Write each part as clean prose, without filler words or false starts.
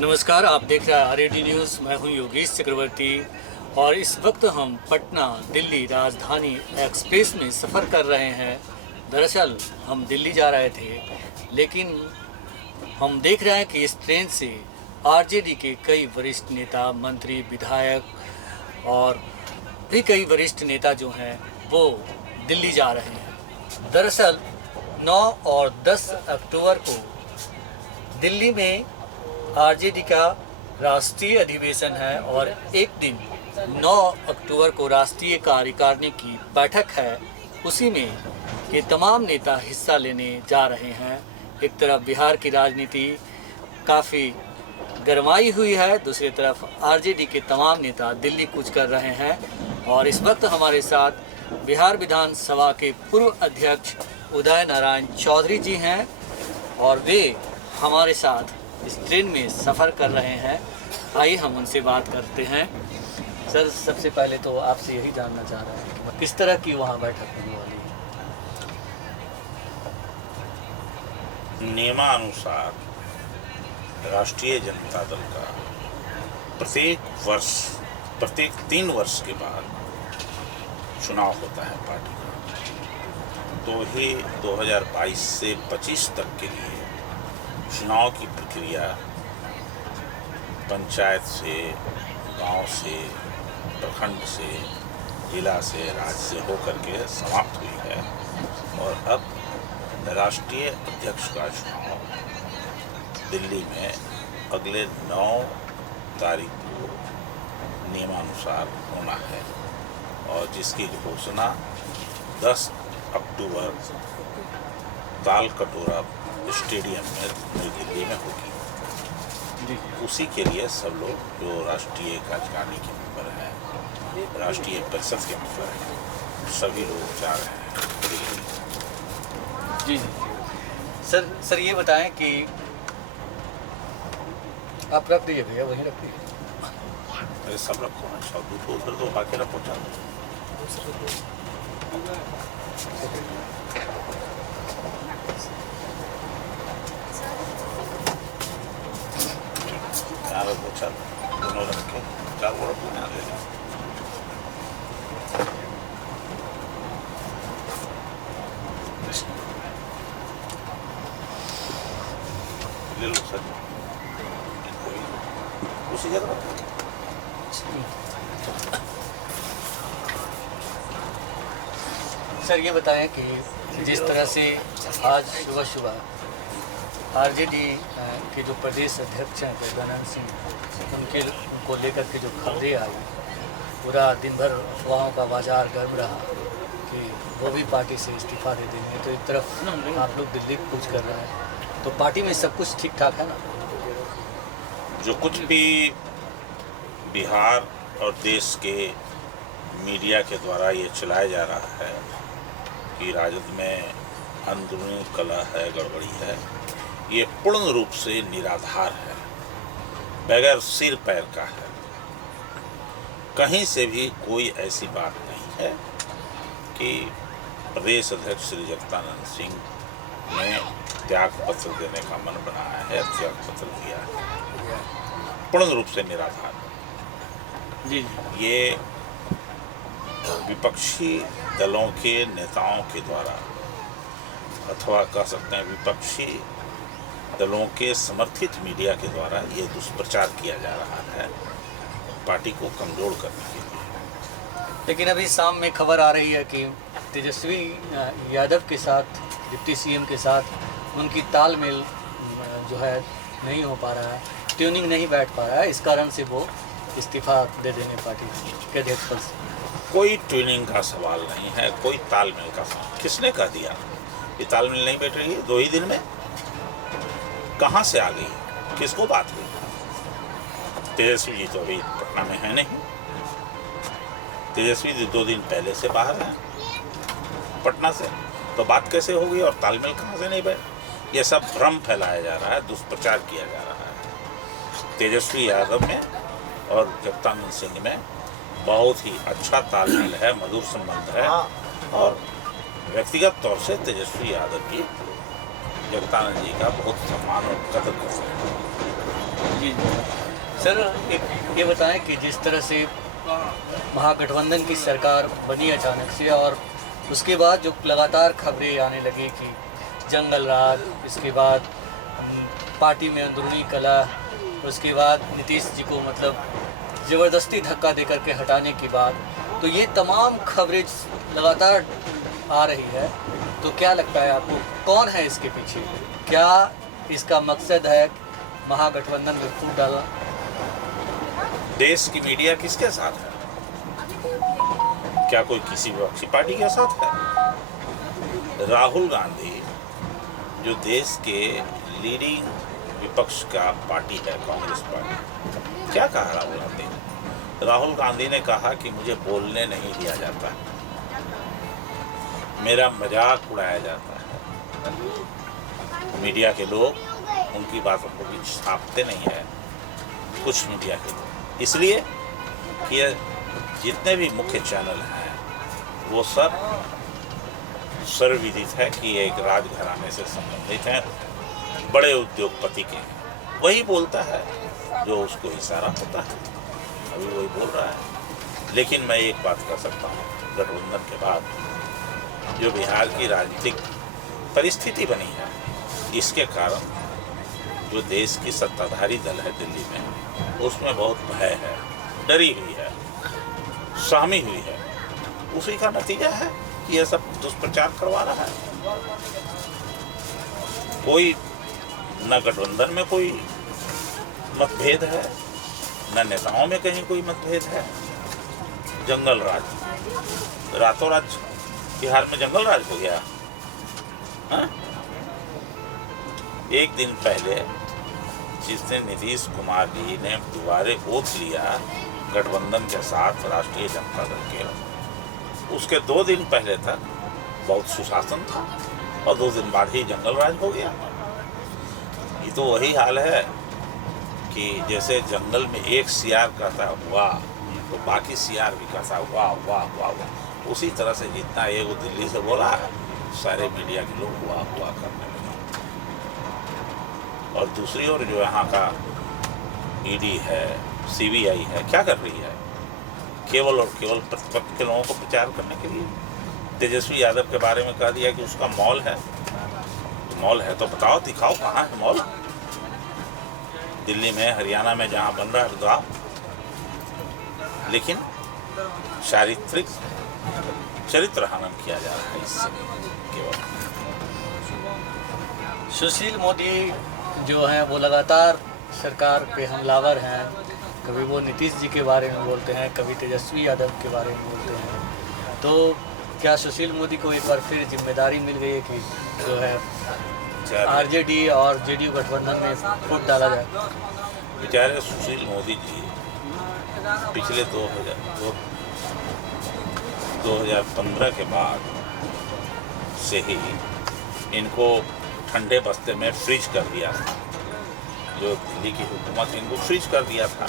नमस्कार, आप देख रहे हैं आरएडी न्यूज़। मैं हूं योगेश चक्रवर्ती और इस वक्त हम पटना दिल्ली राजधानी एक्सप्रेस में सफ़र कर रहे हैं। दरअसल हम दिल्ली जा रहे थे, लेकिन हम देख रहे हैं कि इस ट्रेन से आरजेडी के कई वरिष्ठ नेता, मंत्री, विधायक और भी कई वरिष्ठ नेता जो हैं वो दिल्ली जा रहे हैं। दरअसल 9 और 10 अक्टूबर को दिल्ली में आरजेडी का राष्ट्रीय अधिवेशन है और एक दिन 9 अक्टूबर को राष्ट्रीय कार्यकारिणी की बैठक है। उसी में ये तमाम नेता हिस्सा लेने जा रहे हैं। एक तरफ बिहार की राजनीति काफ़ी गरमाई हुई है, दूसरी तरफ आरजेडी के तमाम नेता दिल्ली कूच कर रहे हैं। और इस वक्त हमारे साथ बिहार विधानसभा के पूर्व अध्यक्ष उदय नारायण चौधरी जी हैं और वे हमारे साथ इस ट्रेन में सफ़र कर रहे हैं। आइए हम उनसे बात करते हैं। सर, सबसे पहले तो आपसे यही जानना चाह रहे हैं कि किस तरह की वहाँ बैठक होने वाली है। नियमानुसार राष्ट्रीय जनता दल का प्रत्येक 3 वर्ष के बाद चुनाव होता है पार्टी का। तो ही 2022 से 25 तक के लिए चुनाव की प्रक्रिया पंचायत से, गांव से, प्रखंड से, जिला से, राज्य से होकर के समाप्त हुई है और अब राष्ट्रीय अध्यक्ष का चुनाव दिल्ली में अगले 9 तारीख को नियमानुसार होना है और जिसकी घोषणा 10 अक्टूबर ताल कटोरा स्टेडियम में नई दिल्ली में होगी। उसी के लिए सब लोग जो राष्ट्रीय कार्यकारिणी के मेंबर हैं, राष्ट्रीय परिषद के मेंबर हैं, सभी लोग जा रहे हैं दिल्ली। जी सर, ये बताएं कि आप रख दीजिए भैया, वहीं रख दीजिए। अरे सब रखो ना, सब दूसरों उधर तो बाकी ना पहुँचा दो। दोनों रखे 4 बोरा बना ले लो सर, उसी जगह सर, ये बताएं कि जिस तरह से आज सुबह आरजेडी के जो प्रदेश अध्यक्ष हैं गजानन सिंह, उनको लेकर के जो खबरें आई, पूरा दिन भर अफवाहों का बाजार गर्म रहा कि वो भी पार्टी से इस्तीफा दे देंगे। तो एक तरफ आप लोग दिल्ली कूच कर रहे हैं, तो पार्टी में सब कुछ ठीक ठाक है ना? जो कुछ भी बिहार और देश के मीडिया के द्वारा ये चलाया जा रहा है कि राजद में अंदरूनी कलह है, गड़बड़ी है, ये पूर्ण रूप से निराधार है, बगैर सिर पैर का है। कहीं से भी कोई ऐसी बात नहीं है कि प्रदेश अध्यक्ष श्री जगदानंद सिंह ने त्याग पत्र देने का मन बनाया है, त्याग पत्र दिया है। पूर्ण रूप से निराधार है। जी, ये विपक्षी दलों के नेताओं के द्वारा अथवा कह सकते हैं विपक्षी दलों के समर्थित मीडिया के द्वारा ये दुष्प्रचार किया जा रहा है पार्टी को कमजोर करने के लिए। लेकिन अभी शाम में खबर आ रही है कि तेजस्वी यादव के साथ, डिप्टी सीएम के साथ उनकी तालमेल जो है नहीं हो पा रहा है, ट्यूनिंग नहीं बैठ पा रहा है, इस कारण से वो इस्तीफा दे देंगे पार्टी के अध्यक्ष पद से। कोई ट्यूनिंग का सवाल नहीं है, कोई तालमेल का सवाल। किसने कह दिया ये तालमेल नहीं बैठ रही है? 2 ही दिन में कहाँ से आ गई, किसको बात हुई? तेजस्वी जी तो अभी पटना में है नहीं, तेजस्वी जी 2 दिन पहले से बाहर हैं पटना से, तो बात कैसे होगी और तालमेल कहाँ से नहीं बैठ? ये सब भ्रम फैलाया जा रहा है, दुष्प्रचार किया जा रहा है। तेजस्वी यादव में और जगदानंद सिंह में बहुत ही अच्छा तालमेल है, मधुर संबंध है और व्यक्तिगत तौर से तेजस्वी यादव जी जगदानंद जी का बहुत सम्मान और कदर करते हैं। जी सर, एक ये बताएं कि जिस तरह से महागठबंधन की सरकार बनी अचानक से, और उसके बाद जो लगातार खबरें आने लगी कि जंगल राज, इसके बाद पार्टी में अंदरूनी कलह, उसके बाद नीतीश जी को मतलब ज़बरदस्ती धक्का दे करके हटाने की बात, तो ये तमाम खबरें लगातार आ रही है। तो क्या लगता है आपको, कौन है इसके पीछे? क्या इसका मकसद है महागठबंधन में फूट डालना? देश की मीडिया किसके साथ है? क्या कोई किसी विपक्षी पार्टी के साथ है? राहुल गांधी जो देश के लीडिंग विपक्ष का पार्टी है, कांग्रेस पार्टी, क्या कहा राहुल गांधी? राहुल गांधी ने कहा कि मुझे बोलने नहीं दिया जाता है, मेरा मजाक उड़ाया जाता है। मीडिया के लोग उनकी बातों को भी छापते नहीं है, कुछ मीडिया के लोग, इसलिए कि जितने भी मुख्य चैनल हैं वो सब सर्वविदित है कि एक राजघराने से संबंधित हैं, बड़े उद्योगपति के। वही बोलता है जो उसको इशारा होता है, अभी वही बोल रहा है। लेकिन मैं एक बात कर सकता हूँ, गठबंधन के बाद जो बिहार की राजनीतिक परिस्थिति बनी है, इसके कारण जो देश की सत्ताधारी दल है दिल्ली में, उसमें बहुत भय है, डरी हुई है, सहमी हुई है। उसी का नतीजा है कि यह सब दुष्प्रचार करवा रहा है। कोई न गठबंधन में कोई मतभेद है, न नेताओं में कहीं कोई मतभेद है। जंगल राज, रातों रात बिहार में जंगल राज हो गया। हाँ? एक दिन पहले जिस दिन नीतीश कुमार जी ने दोबारे ओथ लिया गठबंधन के साथ राष्ट्रीय जनता दल के, उसके 2 दिन पहले तक बहुत सुशासन था और 2 दिन बाद ही जंगल राज हो गया। ये तो वही हाल है कि जैसे जंगल में एक सियार कहता हुआ तो बाकी सियार भी कहता वाह वाह वाह वाह, उसी तरह से जितना ये वो दिल्ली से बोला है, सारे मीडिया के लोग वाह वाह करने लगे। और दूसरी ओर जो यहाँ का ईडी है, सीबीआई है, क्या कर रही है? केवल और केवल प्रतिपक्ष के लोगों को प्रचार करने के लिए। तेजस्वी यादव के बारे में कह दिया कि उसका मॉल है। तो मॉल है तो बताओ, दिखाओ कहाँ है मॉल। दिल्ली में, हरियाणा में जहाँ बन रहा है बताओ। लेकिन चारित्रिक चरित्र हनन किया जा रहा है इससे केवल। सुशील मोदी जो हैं वो लगातार सरकार पे हमलावर हैं। कभी वो नीतीश जी के बारे में बोलते हैं, कभी तेजस्वी यादव के बारे में बोलते हैं। तो क्या सुशील मोदी को एक बार फिर जिम्मेदारी मिल गई है कि जो है आरजेडी और जेडीयू गठबंधन में फूट डाला जाए? बेचारे सुशील मोदी जी पिछले 2015 के बाद से ही इनको ठंडे बस्ते में फ्रीज कर दिया था। जो दिल्ली की हुकूमत इनको फ्रीज कर दिया था,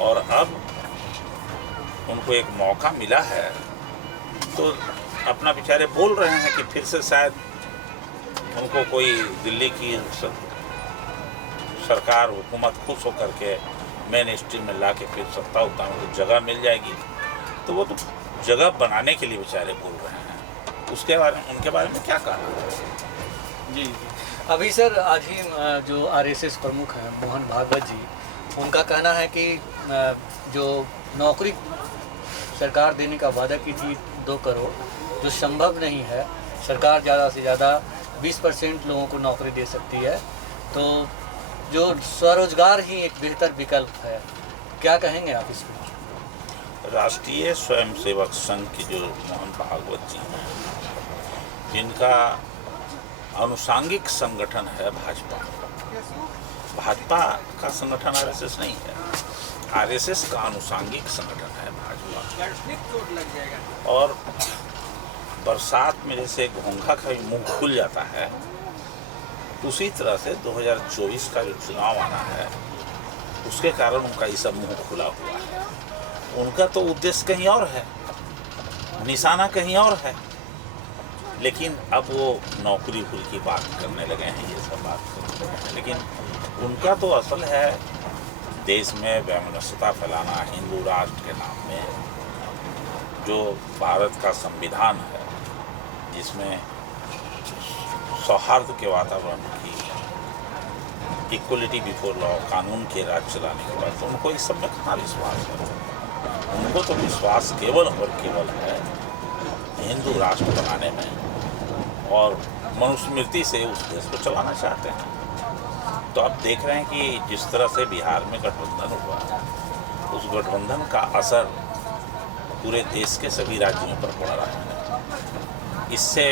और अब उनको एक मौका मिला है तो अपना बेचारे बोल रहे हैं कि फिर से शायद उनको कोई दिल्ली की सरकार, हुकूमत खुश होकर के मेन स्ट्रीम में ला के फिर सत्ता उतना उनको जगह मिल जाएगी। तो वो तो जगह बनाने के लिए बेचारे बोल रहे हैं। उसके बारे में, उनके बारे में क्या कहा? जी, अभी सर आज ही जो आरएसएस प्रमुख हैं मोहन भागवत जी, उनका कहना है कि जो नौकरी सरकार देने का वादा की थी 2 करोड़, जो संभव नहीं है। सरकार ज़्यादा से ज़्यादा 20% लोगों को नौकरी दे सकती है, तो जो स्वरोजगार ही एक बेहतर विकल्प है। क्या कहेंगे आप इसमें? राष्ट्रीय स्वयंसेवक संघ की जो मोहन भागवत जी हैं, जिनका अनुसांगिक संगठन है भाजपा। भाजपा का संगठन आरएसएस नहीं है, आरएसएस का अनुसांगिक संगठन है भाजपा। और बरसात में जैसे घोंघा का मुंह खुल जाता है, उसी तरह से 2024 का जो चुनाव आना है, उसके कारण उनका ये सब मुंह खुला हुआ है। उनका तो उद्देश्य कहीं और है, निशाना कहीं और है, लेकिन अब वो नौकरी भूल की बात करने लगे हैं, ये सब बात करने लगे हैं। लेकिन उनका तो असल है देश में वैमनस्यता फैलाना हिंदू राष्ट्र के नाम में, जो भारत का संविधान है जिसमें सौहार्द के वातावरण की, इक्वलिटी बिफोर लॉ, कानून के राज चलाने के बाद, तो उनको इस सब में कहाँ विश्वास है। उनको तो विश्वास केवल और केवल है हिंदू राष्ट्र बनाने में, और मनुस्मृति से उस देश को चलाना चाहते हैं। तो अब देख रहे हैं कि जिस तरह से बिहार में गठबंधन हुआ, उस गठबंधन का असर पूरे देश के सभी राज्यों पर पड़ रहा है। इससे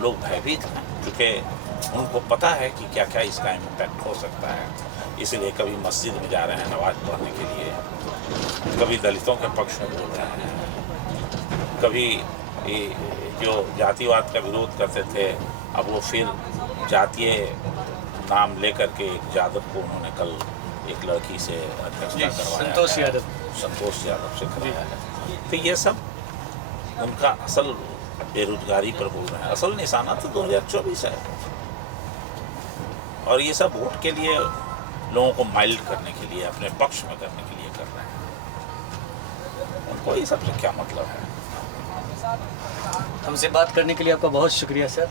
लोग भयभीत हैं, क्योंकि उनको पता है कि क्या क्या इसका इम्पैक्ट हो सकता है। इसलिए कभी मस्जिद में जा रहे हैं नमाज पढ़ने के लिए, कभी दलितों के पक्ष में बोल रहे हैं, कभी जो जातिवाद का विरोध करते थे अब वो फिर जातीय नाम लेकर के एक यादव को उन्होंने कल एक लड़की से अध्यक्षता करवाया, संतोष यादव से कराया है। तो ये सब उनका असल बेरोजगारी पर बोल रहे हैं। असल निशाना तो 2024 है, और ये सब वोट के लिए लोगों को माइल्ड करने के लिए, अपने पक्ष में करने के लिए कर रहे हैं। उनको ये सबसे क्या मतलब है। हमसे बात करने के लिए आपका बहुत शुक्रिया सर।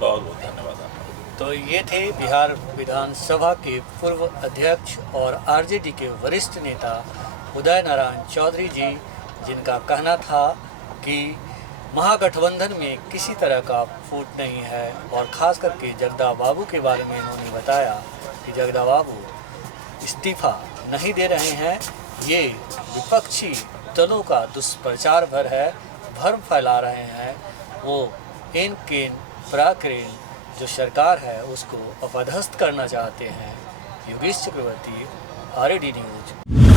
बहुत बहुत धन्यवाद आपका। तो ये थे बिहार विधानसभा के पूर्व अध्यक्ष और आरजेडी के वरिष्ठ नेता उदय नारायण चौधरी जी, जिनका कहना था कि महागठबंधन में किसी तरह का फूट नहीं है, और ख़ास करके जगदा बाबू के बारे में इन्होंने बताया कि जगदा बाबू इस्तीफ़ा नहीं दे रहे हैं। ये विपक्षी दलों का दुष्प्रचार भर है, भ्रम फैला रहे हैं। वो इन केन पराक्रेन जो सरकार है उसको अपदस्थ करना चाहते हैं। योगेश चक्रवर्ती, RAD न्यूज।